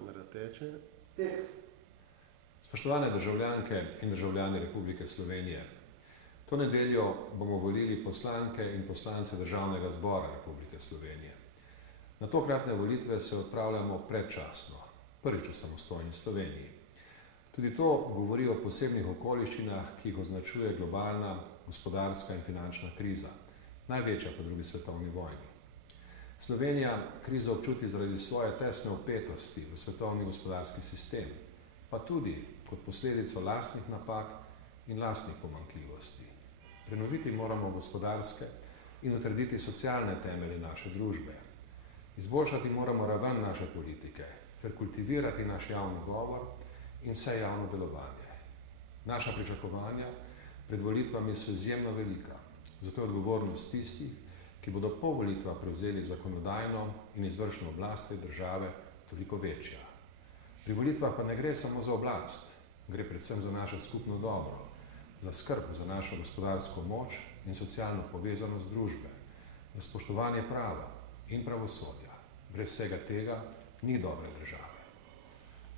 Kamera teče. Tekst. Spoštovane državljanke in državljani Republike Slovenije, to nedeljo bomo volili poslanke in poslance Državnega zbora Republike Slovenije. Na tokratne volitve se odpravljamo predčasno, prvič v samostojni Sloveniji. Tudi to govori o posebnih okoliščinah, ki jih označuje globalna gospodarska in finančna kriza, največja po drugi svetovni vojni. Slovenija krizo občuti zaradi svoje tesne vpetosti v svetovni gospodarski sistem, pa tudi kot posledico lastnih napak in lastnih pomanjkljivosti. Prenoviti moramo gospodarske in utrditi socialne temelje naše družbe. Izboljšati moramo raven naše politike ter kultivirati naš javni govor in vse javno delovanje. Naša pričakovanja pred volitvami so izjemno velika, zato je odgovornost tistih, ki bodo po volitvah prevzeli zakonodajno in izvršno oblast te države, toliko večja. Pri volitvah pa ne gre samo za oblast, gre predvsem za naše skupno dobro, za skrb za našo gospodarsko moč in socialno povezanost družbe, za spoštovanje prava in pravosodja. Brez vsega tega ni dobre države.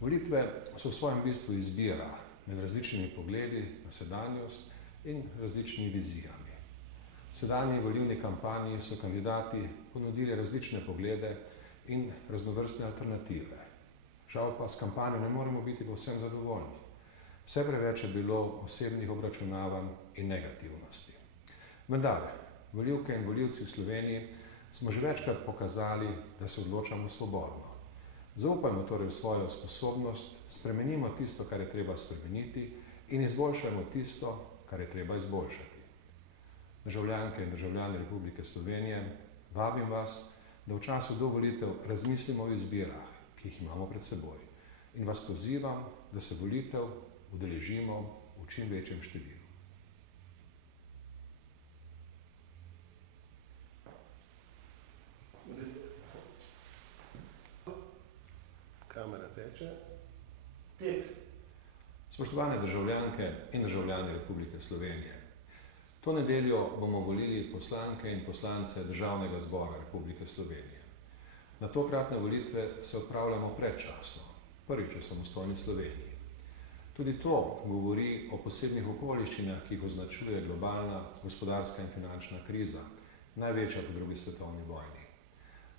Volitve so v svojem bistvu izbira med različnimi pogledi na sedanjost in različnimi vizijami. V sedanji volilni kampanji so kandidati ponudili različne poglede in raznovrstne alternative. Žal pa s kampanjo ne moremo biti povsem zadovoljni. Vse preveč je bilo osebnih obračunavanj in negativnosti. Vendar, volivke in volivci v Sloveniji smo že večkrat pokazali, da se odločamo svobodno. Zaupajmo torej v svojo sposobnost, spremenimo tisto, kar je treba spremeniti in izboljšajmo tisto, kar je treba izboljšati. Državljanke in državljani Republike Slovenije, vabim vas, da v času do volitev razmislimo o izbirah, ki jih imamo pred seboj, in vas pozivam, da se volitev udeležimo v čim večjem številu. Kamera teče. Tekst. Spoštovane državljanke in državljani Republike Slovenije, to nedeljo bomo volili poslanke in poslance Državnega zbora Republike Slovenije. Na tokratne volitve se odpravljamo predčasno, prvič v samostojni Sloveniji. Tudi to govori o posebnih okoliščinah, ki jih označuje globalna gospodarska in finančna kriza, največja po drugi svetovni vojni.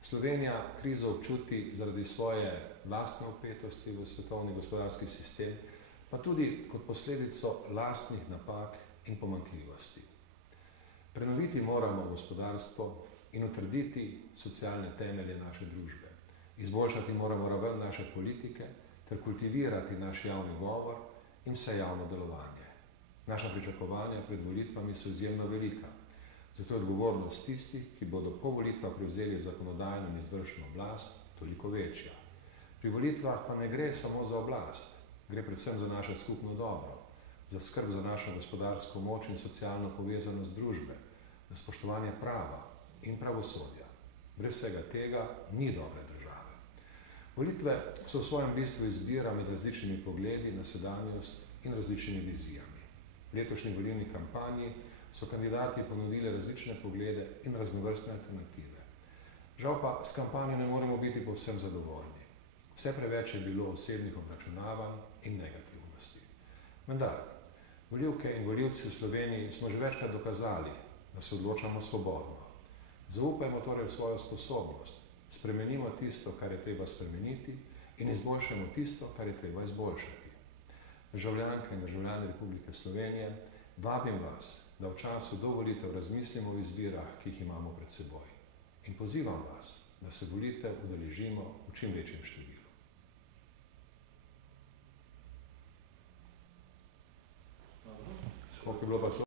Slovenija krizo občuti zaradi svoje lastne vpetosti v svetovni gospodarski sistem, pa tudi kot posledico lastnih napak in pomanjkljivosti. Prenoviti moramo gospodarstvo in utrditi socialne temelje naše družbe. Izboljšati moramo raven naše politike ter kultivirati naš javni govor in vse javno delovanje. Naša pričakovanja pred volitvami so izjemno velika, zato je odgovornost tistih, ki bodo po volitvah prevzeli zakonodajno in izvršno oblast, toliko večja. Pri volitvah pa ne gre samo za oblast, gre predvsem za naše skupno dobro, za skrb za našo gospodarsko moč in socialno povezanost družbe, za spoštovanje prava in pravosodja. Brez vsega tega ni dobre države. Volitve so v svojem bistvu izbira med različnimi pogledi na sedanjost in različnimi vizijami. V letošnji volilni kampanji so kandidati ponudili različne poglede in raznovrstne alternative. Žal pa s kampanjo ne moremo biti povsem zadovoljni. Vse preveč je bilo osebnih obračunavanj in negativnosti. Vendar, volivke in volivci v Sloveniji smo že večkrat dokazali, da se odločamo svobodno. Zaupajmo torej v svojo sposobnost, spremenimo tisto, kar je treba spremeniti in izboljšajmo tisto, kar je treba izboljšati. Državljanke in državljani Republike Slovenije, vabim vas, da v času do volitev razmislimo o izbirah, ki jih imamo pred seboj. In pozivam vas, da se volitev udeležimo v čim večjem številu. Koliko je bilo pa to?